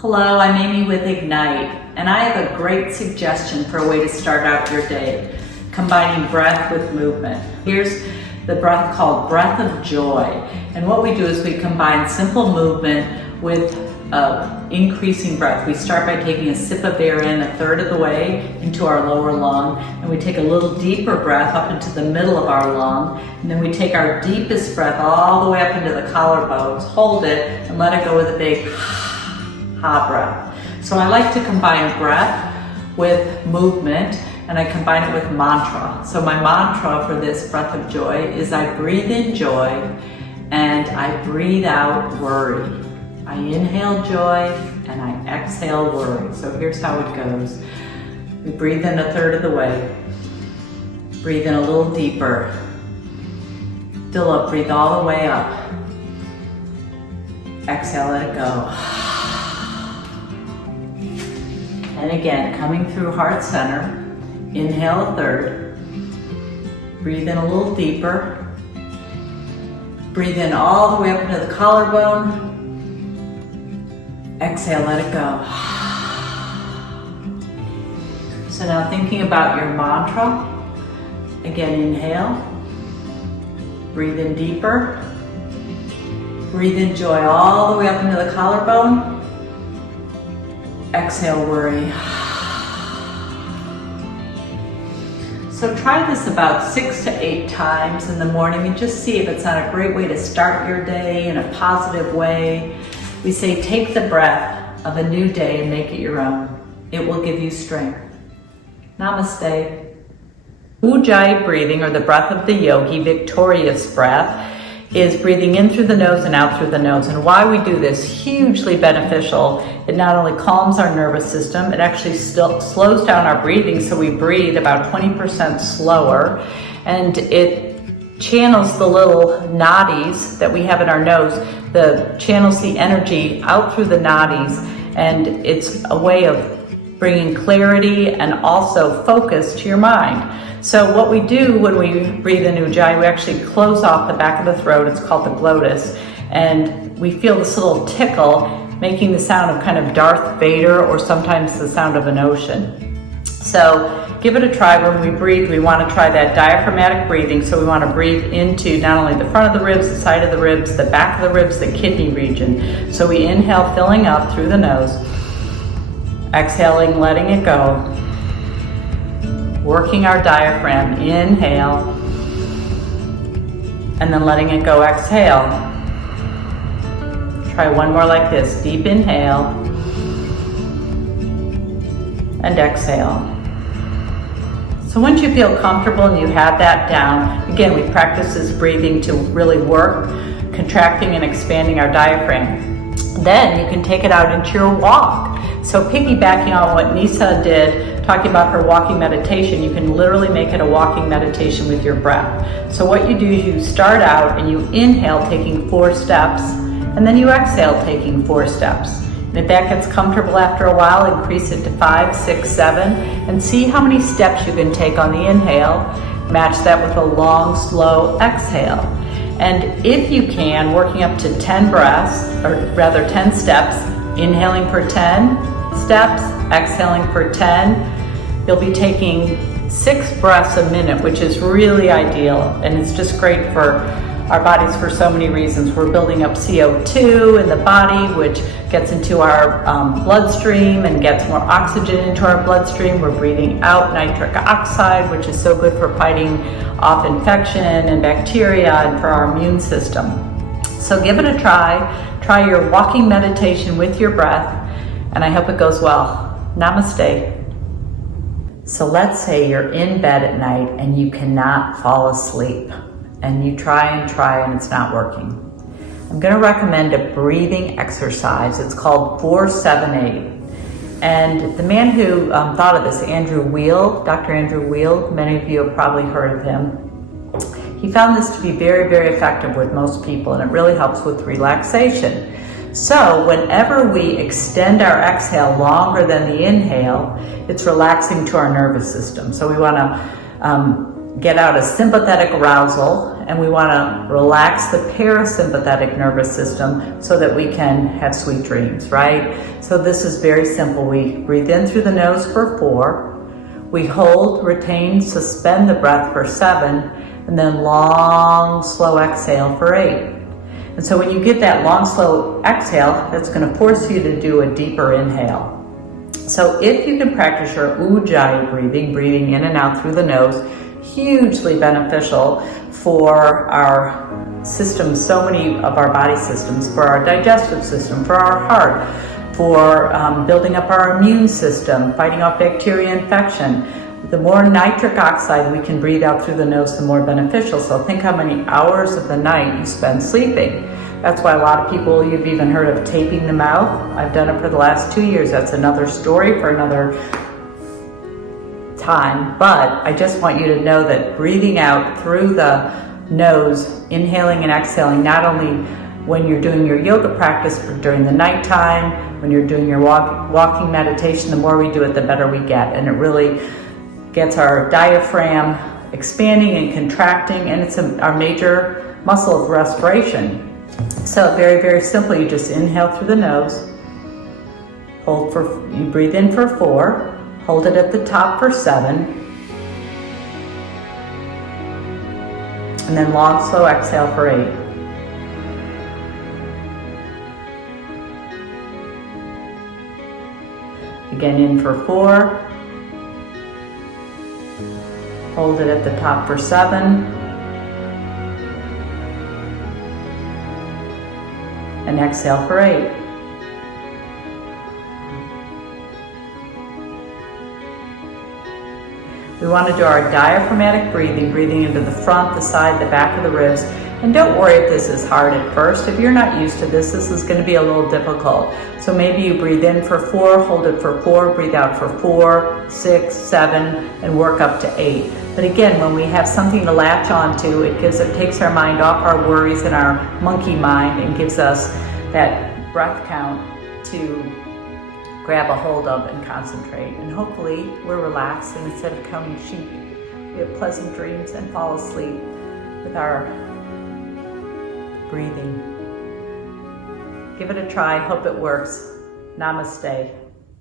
Hello, I'm Amy with Ignite, and I have a great suggestion for a way to start out your day, combining breath with movement. Here's the breath called Breath of Joy. And what we do is we combine simple movement with increasing breath. We start by taking a sip of air in a third of the way into our lower lung, and we take a little deeper breath up into the middle of our lung, and then we take our deepest breath all the way up into the collarbones, hold it, and let it go with a big ha breath. So I like to combine breath with movement, and I combine it with mantra. So my mantra for this breath of joy is I breathe in joy and I breathe out worry. I inhale joy and I exhale worry. So here's how it goes. We breathe in a third of the way. Breathe in a little deeper. Still up, breathe all the way up. Exhale, let it go. And again, coming through heart center, inhale a third, breathe in a little deeper, breathe in all the way up into the collarbone, exhale, let it go. So now thinking about your mantra, again, inhale, breathe in deeper, breathe in joy all the way up into the collarbone, exhale, worry. So try this about 6 to 8 times in the morning and just see if it's not a great way to start your day in a positive way. We say take the breath of a new day and make it your own. It will give you strength. Namaste. Ujjayi breathing, or the breath of the yogi, victorious breath, is breathing in through the nose and out through the nose. And why we do this, hugely beneficial. It not only calms our nervous system, it actually still slows down our breathing, so we breathe about 20% slower, and it channels the little nadis that we have in our nose, channels the energy out through the nadis, and it's a way of bringing clarity and also focus to your mind. So what we do when we breathe in Ujjayi, we actually close off the back of the throat. It's called the glottis. And we feel this little tickle, making the sound of kind of Darth Vader, or sometimes the sound of an ocean. So give it a try. When we breathe, we want to try that diaphragmatic breathing. So we want to breathe into not only the front of the ribs, the side of the ribs, the back of the ribs, the kidney region. So we inhale, filling up through the nose, exhaling, letting it go. Working our diaphragm, inhale, and then letting it go, exhale. Try one more like this, deep inhale, and exhale. So once you feel comfortable and you have that down, again, we practice this breathing to really work, contracting and expanding our diaphragm. Then you can take it out into your walk. So piggybacking on what Nisa did, talking about her walking meditation, you can literally make it a walking meditation with your breath. So what you do is you start out and you inhale taking 4 steps, and then you exhale taking 4 steps. And if that gets comfortable after a while, increase it to 5, 6, 7, and see how many steps you can take on the inhale. Match that with a long, slow exhale. And if you can, working up to 10 breaths, or rather 10 steps, inhaling for 10 steps, exhaling for 10, you'll be taking 6 breaths a minute, which is really ideal. And it's just great for our bodies for so many reasons. We're building up CO2 in the body, which gets into our bloodstream and gets more oxygen into our bloodstream. We're breathing out nitric oxide, which is so good for fighting off infection and bacteria and for our immune system. So give it a try. Try your walking meditation with your breath, and I hope it goes well. Namaste. So let's say you're in bed at night and you cannot fall asleep, and you try and it's not working. I'm going to recommend a breathing exercise. It's called 4-7-8. And the man who thought of this, Andrew Weil, Dr. Andrew Weil, many of you have probably heard of him. He found this to be very, very effective with most people, and it really helps with relaxation. So whenever we extend our exhale longer than the inhale, it's relaxing to our nervous system. So we want to get out a sympathetic arousal, and we want to relax the parasympathetic nervous system so that we can have sweet dreams, right? So this is very simple. We breathe in through the nose for 4, we hold, retain, suspend the breath for 7, and then long, slow exhale for 8. And so when you get that long, slow exhale, that's going to force you to do a deeper inhale. So if you can practice your Ujjayi breathing, breathing in and out through the nose, hugely beneficial for our systems, so many of our body systems, for our digestive system, for our heart, for building up our immune system, fighting off bacteria infection. The more nitric oxide we can breathe out through the nose, the more beneficial. So think how many hours of the night you spend sleeping. That's why a lot of people, you've even heard of taping the mouth. I've done it for the last 2 years. That's another story for another time. But I just want you to know that breathing out through the nose, inhaling and exhaling, not only when you're doing your yoga practice, but during the nighttime, when you're doing your walking meditation, the more we do it, the better we get. And it really gets our diaphragm expanding and contracting, and it's our major muscle of respiration. So very, very simple. You just inhale through the nose, you breathe in for 4, hold it at the top for 7, and then long, slow exhale for 8. Again, in for 4, hold it at the top for 7, and exhale for 8. We want to do our diaphragmatic breathing, breathing into the front, the side, the back of the ribs. And don't worry if this is hard at first. If you're not used to this, this is going to be a little difficult. So maybe you breathe in for 4, hold it for 4, breathe out for 4, 6, 7, and work up to 8. But again, when we have something to latch onto, it takes our mind off our worries and our monkey mind and gives us that breath count to grab a hold of and concentrate. And hopefully we're relaxed, and instead of counting sheep, we have pleasant dreams and fall asleep with our breathing. Give it a try. Hope it works. Namaste.